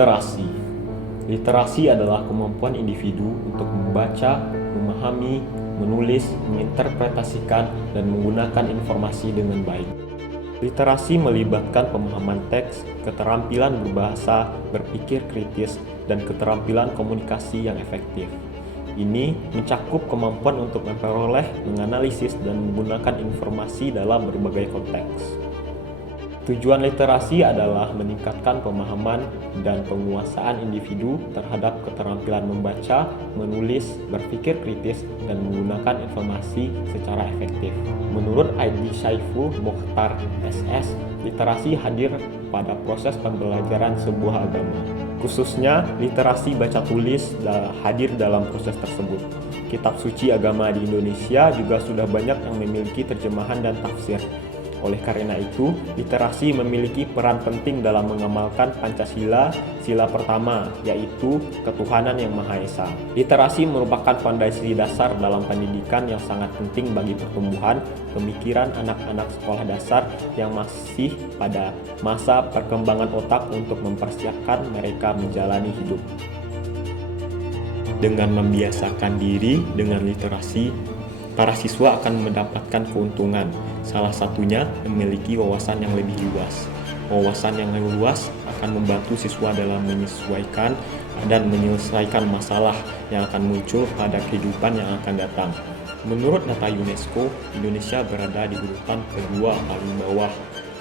Literasi. Literasi adalah kemampuan individu untuk membaca, memahami, menulis, menginterpretasikan, dan menggunakan informasi dengan baik. Literasi melibatkan pemahaman teks, keterampilan berbahasa, berpikir kritis, dan keterampilan komunikasi yang efektif. Ini mencakup kemampuan untuk memperoleh, menganalisis, dan menggunakan informasi dalam berbagai konteks. Tujuan literasi adalah meningkatkan pemahaman dan penguasaan individu terhadap keterampilan membaca, menulis, berpikir kritis, dan menggunakan informasi secara efektif. Menurut Adi Syaiful Mokhtar SS, literasi hadir pada proses pembelajaran sebuah agama. Khususnya, literasi baca tulis hadir dalam proses tersebut. Kitab suci agama di Indonesia juga sudah banyak yang memiliki terjemahan dan tafsir. Oleh karena itu, literasi memiliki peran penting dalam mengamalkan Pancasila, sila pertama, yaitu ketuhanan yang Maha Esa. Literasi merupakan fondasi dasar dalam pendidikan yang sangat penting bagi pertumbuhan pemikiran anak-anak sekolah dasar yang masih pada masa perkembangan otak untuk mempersiapkan mereka menjalani hidup. Dengan membiasakan diri dengan literasi, para siswa akan mendapatkan keuntungan, salah satunya memiliki wawasan yang lebih luas. Wawasan yang luas akan membantu siswa dalam menyesuaikan dan menyelesaikan masalah yang akan muncul pada kehidupan yang akan datang. Menurut data UNESCO, Indonesia berada di urutan kedua paling bawah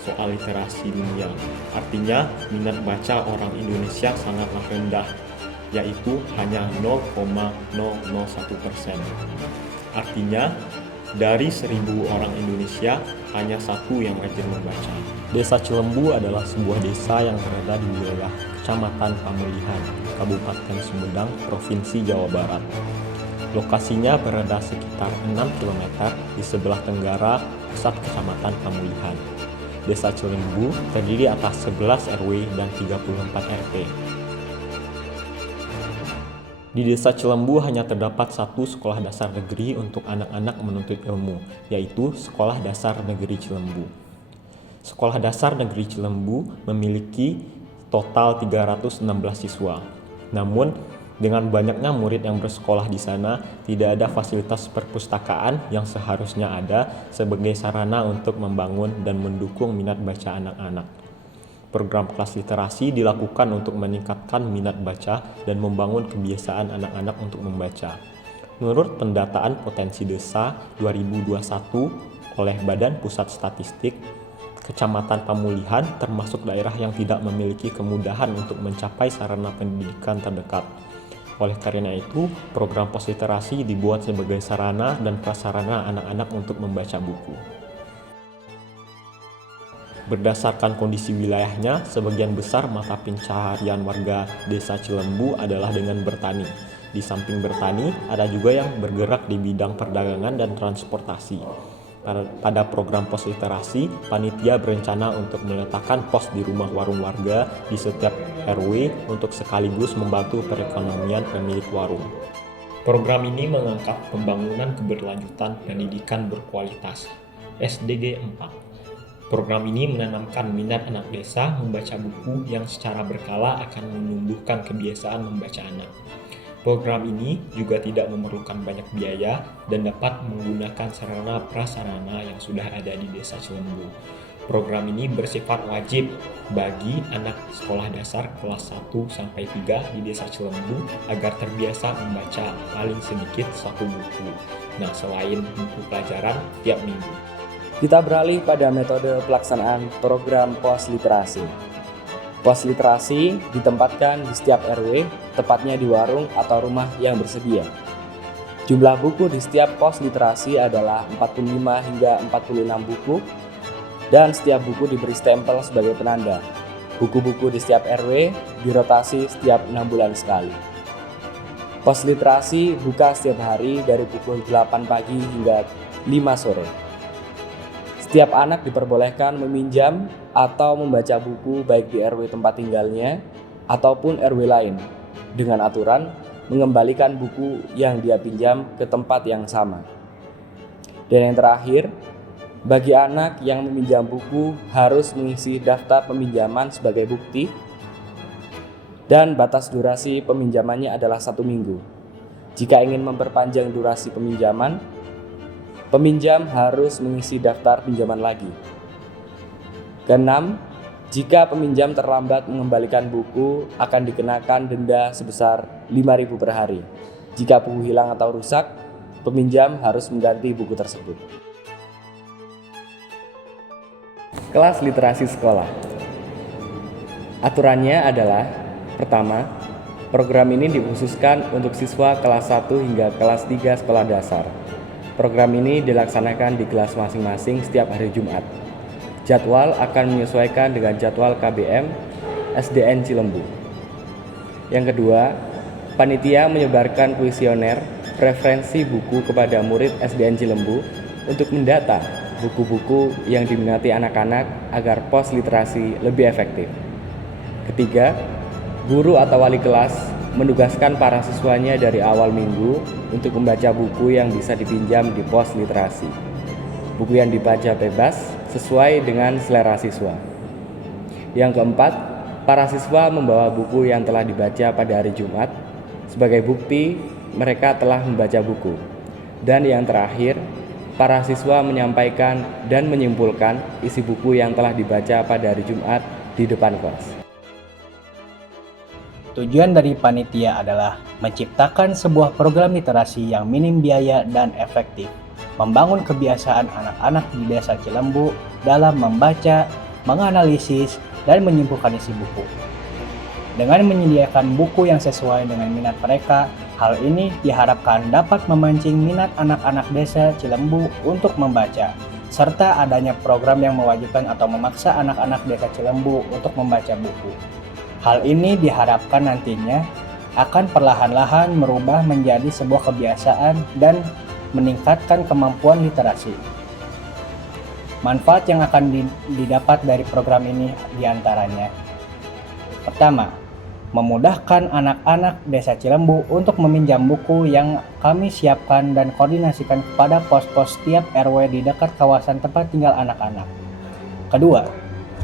soal literasi dunia. Artinya, minat baca orang Indonesia sangatlah rendah, yaitu hanya 0,001%. Artinya, dari 1.000 orang Indonesia, hanya 1 yang rajin membaca. Desa Cilembu adalah sebuah desa yang berada di wilayah Kecamatan Pamulihan, Kabupaten Sumedang, Provinsi Jawa Barat. Lokasinya berada sekitar 6 km di sebelah tenggara pusat Kecamatan Pamulihan. Desa Cilembu terdiri atas 11 RW dan 34 RT. Di Desa Cilembu hanya terdapat 1 sekolah dasar negeri untuk anak-anak menuntut ilmu, yaitu Sekolah Dasar Negeri Cilembu. Sekolah Dasar Negeri Cilembu memiliki total 316 siswa. Namun, dengan banyaknya murid yang bersekolah di sana, tidak ada fasilitas perpustakaan yang seharusnya ada sebagai sarana untuk membangun dan mendukung minat baca anak-anak. Program kelas literasi dilakukan untuk meningkatkan minat baca dan membangun kebiasaan anak-anak untuk membaca. Menurut pendataan potensi desa 2021 oleh Badan Pusat Statistik, Kecamatan Pamulihan termasuk daerah yang tidak memiliki kemudahan untuk mencapai sarana pendidikan terdekat. Oleh karena itu, program pos literasi dibuat sebagai sarana dan prasarana anak-anak untuk membaca buku. Berdasarkan kondisi wilayahnya, sebagian besar mata pencaharian warga Desa Cilembu adalah dengan bertani. Di samping bertani, ada juga yang bergerak di bidang perdagangan dan transportasi. Pada program pos literasi, panitia berencana untuk meletakkan pos di rumah warung warga di setiap RW untuk sekaligus membantu perekonomian pemilik warung. Program ini mengangkat pembangunan keberlanjutan pendidikan berkualitas, SDG 4. Program ini menanamkan minat anak desa membaca buku yang secara berkala akan menumbuhkan kebiasaan membaca anak. Program ini juga tidak memerlukan banyak biaya dan dapat menggunakan sarana prasarana yang sudah ada di Desa Cilembu. Program ini bersifat wajib bagi anak sekolah dasar kelas 1-3 di Desa Cilembu agar terbiasa membaca paling sedikit 1 buku. Nah, selain buku pelajaran tiap minggu. Kita beralih pada metode pelaksanaan program pos literasi. Pos literasi ditempatkan di setiap RW, tepatnya di warung atau rumah yang bersedia. Jumlah buku di setiap pos literasi adalah 45 hingga 46 buku, dan setiap buku diberi stempel sebagai penanda. Buku-buku di setiap RW dirotasi setiap 6 bulan sekali. Pos literasi buka setiap hari dari pukul 8 pagi hingga 5 sore. Setiap anak diperbolehkan meminjam atau membaca buku baik di RW tempat tinggalnya ataupun RW lain, dengan aturan mengembalikan buku yang dia pinjam ke tempat yang sama. Dan yang terakhir, bagi anak yang meminjam buku harus mengisi daftar peminjaman sebagai bukti. dan batas durasi peminjamannya adalah 1 minggu. Jika ingin memperpanjang durasi peminjaman, peminjam harus mengisi daftar pinjaman lagi. Keenam, jika peminjam terlambat mengembalikan buku, akan dikenakan denda sebesar 5.000 per hari. Jika buku hilang atau rusak, peminjam harus mengganti buku tersebut. Kelas literasi sekolah. Aturannya adalah: pertama, program ini dikhususkan untuk siswa kelas 1 hingga kelas 3 sekolah dasar. Program ini dilaksanakan di kelas masing-masing setiap hari Jumat. Jadwal akan menyesuaikan dengan jadwal KBM SDN Cilembu. Yang kedua, panitia menyebarkan kuesioner preferensi buku kepada murid SDN Cilembu untuk mendata buku-buku yang diminati anak-anak agar pos literasi lebih efektif. Ketiga, guru atau wali kelas menugaskan para siswanya dari awal minggu untuk membaca buku yang bisa dipinjam di pos literasi. Buku yang dibaca bebas sesuai dengan selera siswa. Yang keempat, para siswa membawa buku yang telah dibaca pada hari Jumat sebagai bukti mereka telah membaca buku. Dan yang terakhir, para siswa menyampaikan dan menyimpulkan isi buku yang telah dibaca pada hari Jumat di depan kelas. Tujuan dari panitia adalah menciptakan sebuah program literasi yang minim biaya dan efektif, membangun kebiasaan anak-anak di Desa Cilembu dalam membaca, menganalisis, dan menyimpulkan isi buku. Dengan menyediakan buku yang sesuai dengan minat mereka, hal ini diharapkan dapat memancing minat anak-anak Desa Cilembu untuk membaca, serta adanya program yang mewajibkan atau memaksa anak-anak Desa Cilembu untuk membaca buku. Hal ini diharapkan nantinya akan perlahan-lahan merubah menjadi sebuah kebiasaan dan meningkatkan kemampuan literasi. Manfaat yang akan didapat dari program ini diantaranya: pertama, memudahkan anak-anak Desa Cilembu untuk meminjam buku yang kami siapkan dan koordinasikan kepada pos-pos tiap RW di dekat kawasan tempat tinggal anak-anak. Kedua,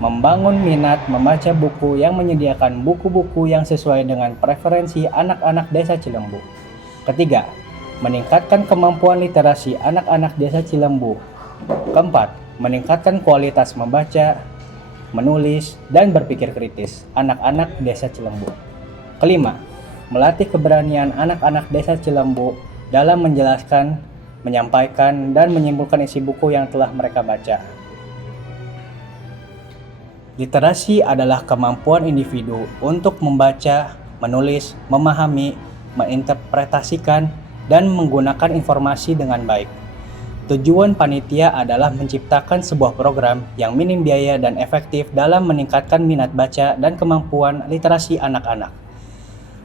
membangun minat membaca buku yang menyediakan buku-buku yang sesuai dengan preferensi anak-anak Desa Cilembu. Ketiga, meningkatkan kemampuan literasi anak-anak Desa Cilembu. Keempat, meningkatkan kualitas membaca, menulis, dan berpikir kritis anak-anak Desa Cilembu. Kelima, melatih keberanian anak-anak Desa Cilembu dalam menjelaskan, menyampaikan, dan menyimpulkan isi buku yang telah mereka baca. Literasi adalah kemampuan individu untuk membaca, menulis, memahami, menginterpretasikan, dan menggunakan informasi dengan baik. Tujuan panitia adalah menciptakan sebuah program yang minim biaya dan efektif dalam meningkatkan minat baca dan kemampuan literasi anak-anak.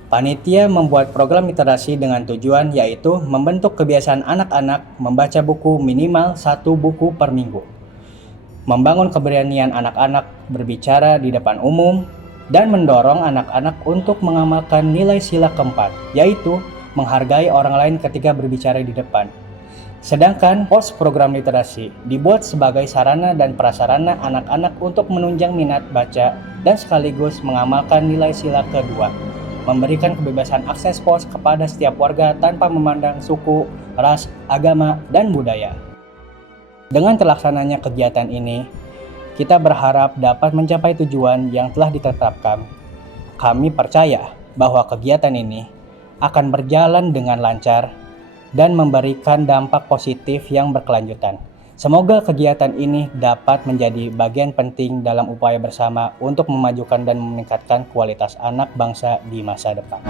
Panitia membuat program literasi dengan tujuan yaitu membentuk kebiasaan anak-anak membaca buku minimal 1 buku per minggu, membangun keberanian anak-anak berbicara di depan umum, dan mendorong anak-anak untuk mengamalkan nilai sila keempat, yaitu menghargai orang lain ketika berbicara di depan. Sedangkan pos program literasi dibuat sebagai sarana dan prasarana anak-anak untuk menunjang minat baca dan sekaligus mengamalkan nilai sila kedua, memberikan kebebasan akses pos kepada setiap warga tanpa memandang suku, ras, agama, dan budaya. Dengan terlaksananya kegiatan ini, kita berharap dapat mencapai tujuan yang telah ditetapkan. Kami percaya bahwa kegiatan ini akan berjalan dengan lancar dan memberikan dampak positif yang berkelanjutan. Semoga kegiatan ini dapat menjadi bagian penting dalam upaya bersama untuk memajukan dan meningkatkan kualitas anak bangsa di masa depan.